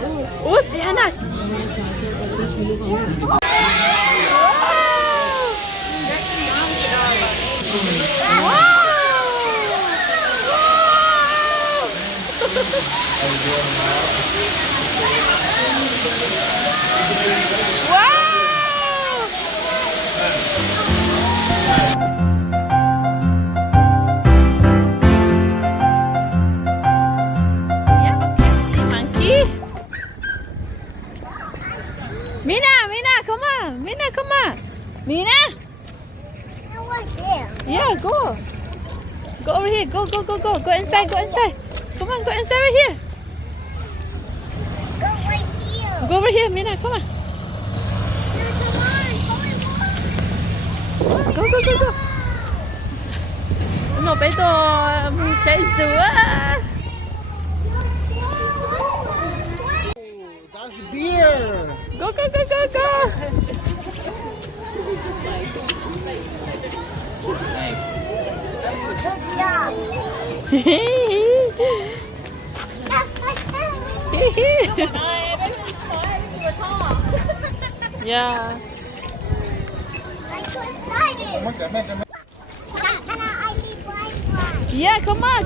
Oh, see Hannah. Mina, come on. Mina, come on. Mina? Yeah, go. Go over here. Go. Go inside. Come on, go inside right here. Go right here. Go over here, Mina. Come on. Go. Nó bé to chạy dừa. That's beer. Go. Yeah. I'm so excited. Yeah, come on.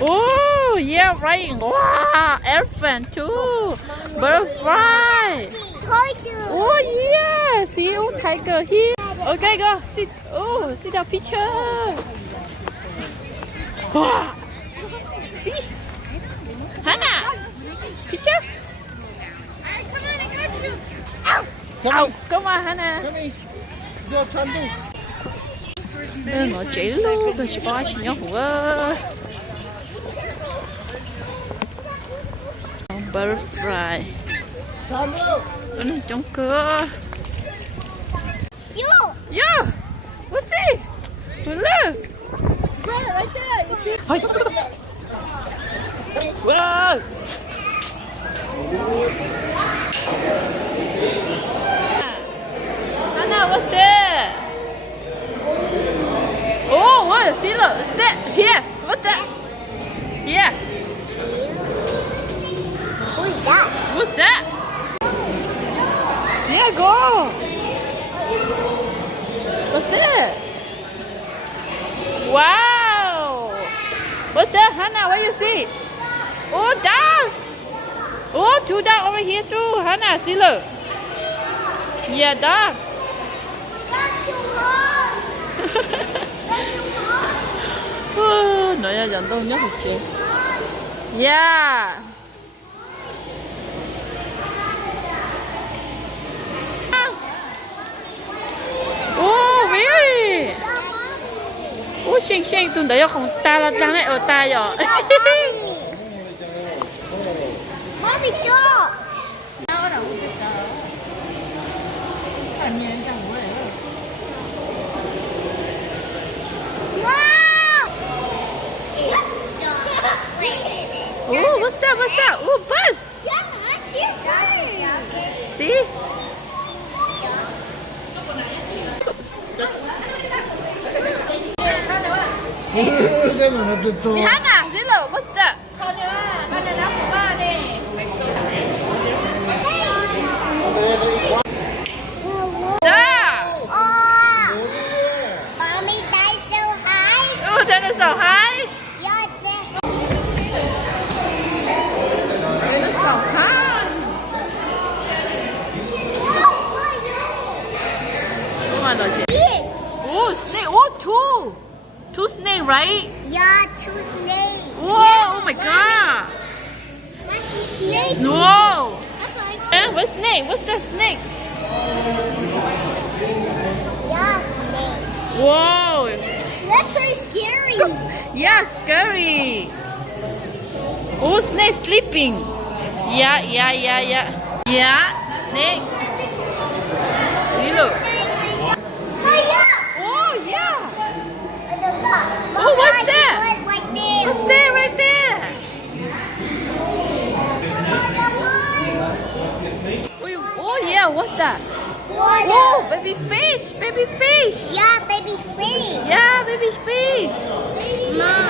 Oh, yeah, right. Wow, elephant too. Butterfly. Oh, yeah. See you, tiger here. Okay, go. Sit. Oh, see the picture. Wow. See? Hannah. Picture? Come on, Hannah. Come here. Go, Chandu. Nó chỉ luôn, rồi chị coi chị nhóc quá. Butterfly. Chandu. Nó trong cửa. Yeah. What's this? Look. Right there. You see? Wow. Hannah, what's that? Oh, what? See, look. Is that here? What's that? Yeah. Who's that? What's that? Yeah, go. What's that? Wow. What's that, Hannah? What you see? Oh, dog. Oh, two dogs over here too, Hannah. See, look. Yeah, dog. Nó dẫn tôi nhớ một chuyện. Yeah. Oh, really? Oh, xinh, tôi đợi không ta là trang này ở ta rồi. Mommy, dog. Oh, what's that? Oh, bud. Yeah, I see it. See? Hannah, see, look. What's that? Mommy, that's so high. Oh, that is so high. Yeah, It's so high. Come on, Doji. Oh, snake. Oh, two snakes, right? yeah, two snakes. Whoa, oh my god. Snake. No. That's what I What snake? What's that snake? Yeah, snake. Whoa. That's so scary. Yeah, scary. Oh, snake sleeping. Yeah. Yeah, snake. See, look. Oh, yeah. Oh, yeah. Oh, what's that? Right there. What's that right there? Oh, yeah, what's that? Water. Oh, baby fish. Yeah, baby fish. Yeah, baby fish. Mom.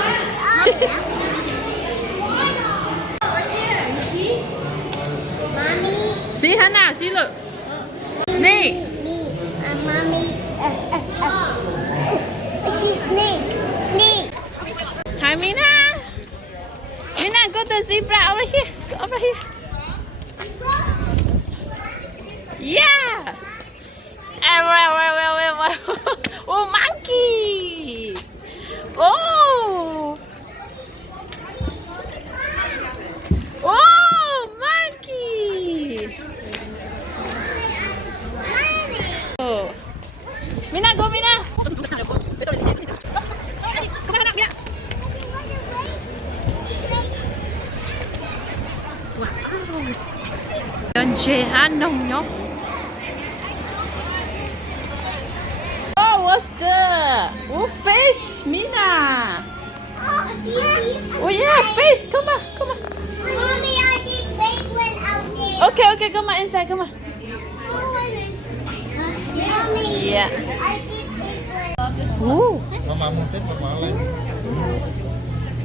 Hi, Mina. Mina, go to the zebra over here. Go over here. Yeah. Oh, monkey. Oh. Oh, monkey. Oh. Mina, go, Mina. Chế nông nhóc. Oh, what's the? Oh, fish, Mina. Oh yeah, fish. Come on, come on. Mommy, I see penguin out there. Okay, come on inside, come on. Mommy, Yeah. I see penguin. Oh, Mama muốn thích mama lên.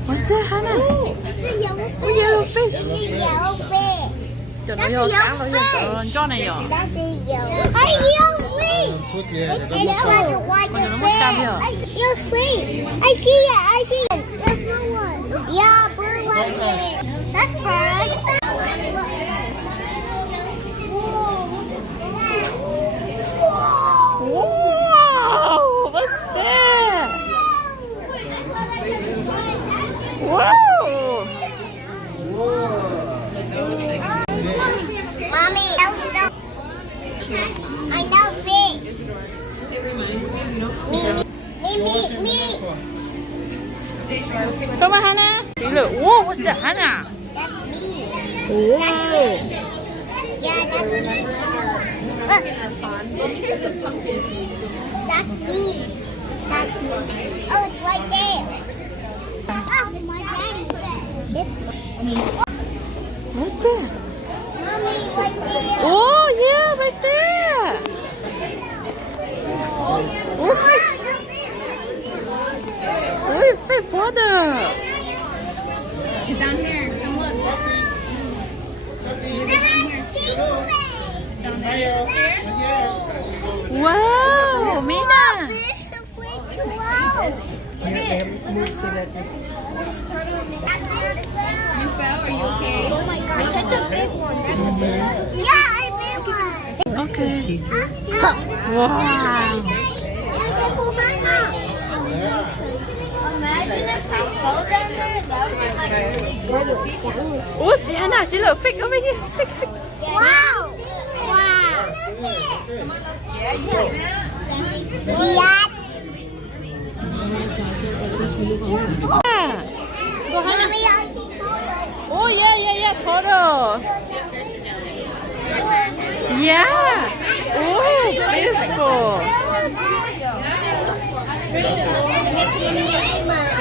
what's that, Hannah? That's a yellow fish. Oh, yellow fish. That's a yellow fish. Cho That's nó a vô sáng yellow rồi fish. cho này vô. That's a yellow fish. Suốt về để It's nó like a white Con nó mất sao fish. chưa? I see your fish. I see it. I see it. The blue one. Yeah, blue one. That's bird. Wow, what's that? Wow. Mommy, I know fish. Me. Come on, Hannah. See, look. Whoa, what's that, Hannah? That's me. Wow. Yeah, that's me. That's me. That's me. Oh, it's right there. Oh, my daddy. It's me. What's that? Mommy, right there. Oh, yeah, right there. Oh, fish. Oh, fish water. It's down here. Come look. Wow, Mina. You fell? Are you okay? Oh my gosh, that's a big one. Yeah, I made one. Okay. Wow. Imagine if we fell down there. That would be like really cool. Oh, see, Hannah, see, look, fish over here. Fish. Wow. Wow. Yeah, you see that? Tsiaj. Yeah. Go, Hannah. Mommy, I see Toto. Oh, yeah, turtle. Yeah. Oh, beautiful.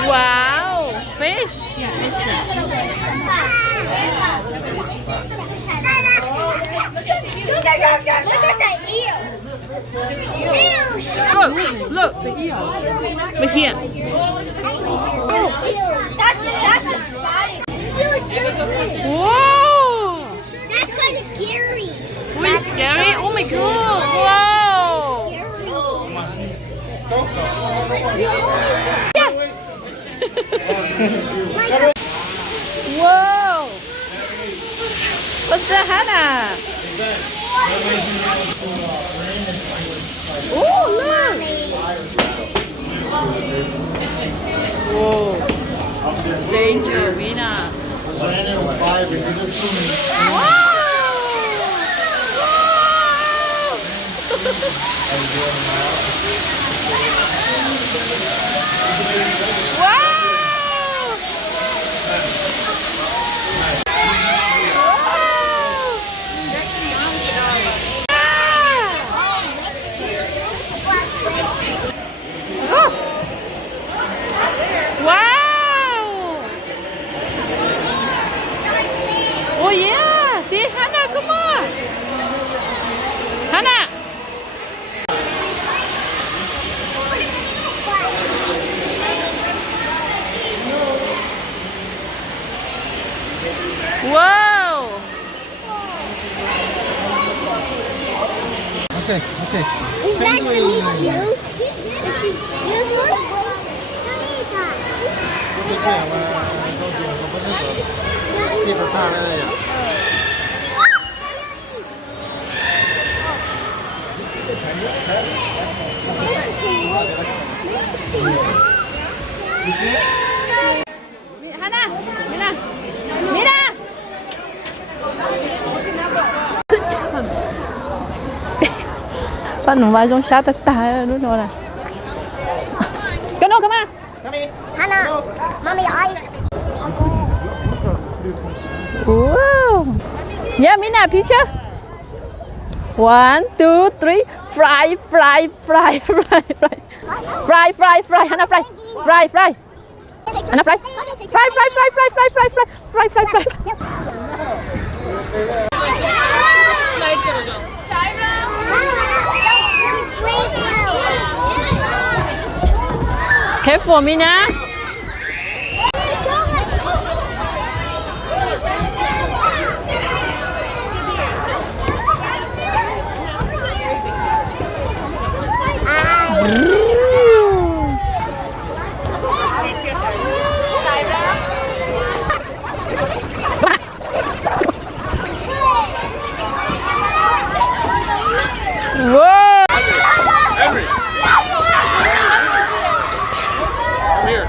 Wow, fish. Look at the eel. Look, the eel. Right here. That's a spider. Whoa. That's kind of scary. Oh, it's scary. Oh my God. Wow. Yeah. Whoa. What's that, Hannah? Oh, look. Whoa. Danger, Mina. Oh yeah, see Hannah, come on. Hannah. Whoa. Okay. It's nice to meet you. 这样嘛，都不是说，地方大了呀。Hana, Mina, Mina. Phần nó vai trong sát tất tà luôn rồi này. Cái nó come on. Hannah, mommy ice. Wow. Yeah, Mina, picture. 1, 2, 3. Fry, fry, fry, fry, fry. Fry, fry, fry. Hana, fry. Fry, fry. Hana, fry. Fry, fry, fry, fry, fry, fry, fry. Fry, fry, fry. Careful, Mina. Whoa! Henry! Come here.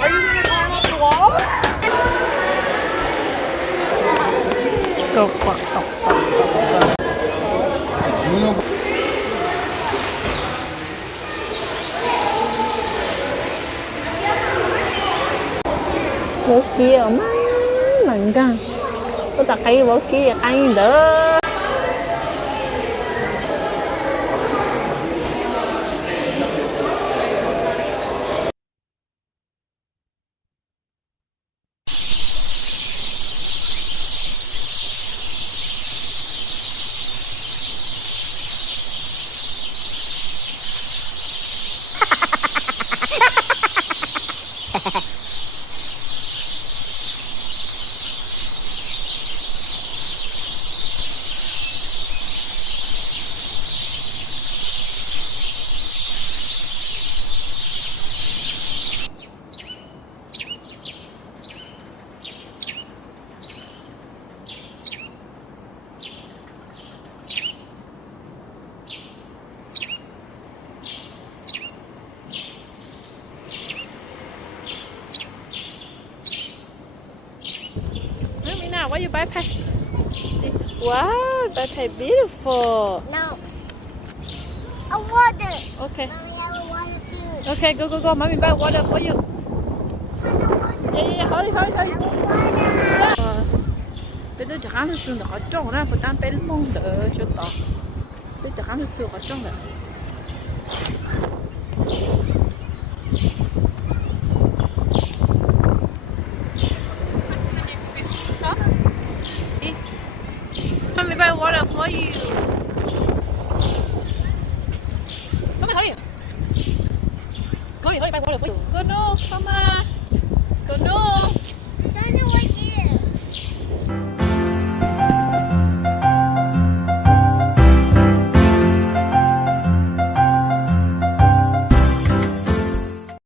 Are you gonna climb up the wall? Go, go, go, go. Bố kia ở mình ra, có ta thấy bố kia anh đỡ. Mina, why you backpack? Wow, backpack beautiful. No. A water. Okay. Mommy, I want water too. Okay, go, go, go. Mommy buy water for you. Yeah, hurry, hurry, hurry. Bây giờ chắc là trường họ trồng ra, phải tan bên mông đỡ cho tỏ. Bây giờ chắc là trường họ trồng rồi. Mommy buy water for you. Come on, hurry. Hurry, hurry, buy water for you. Go no, come on. Go no.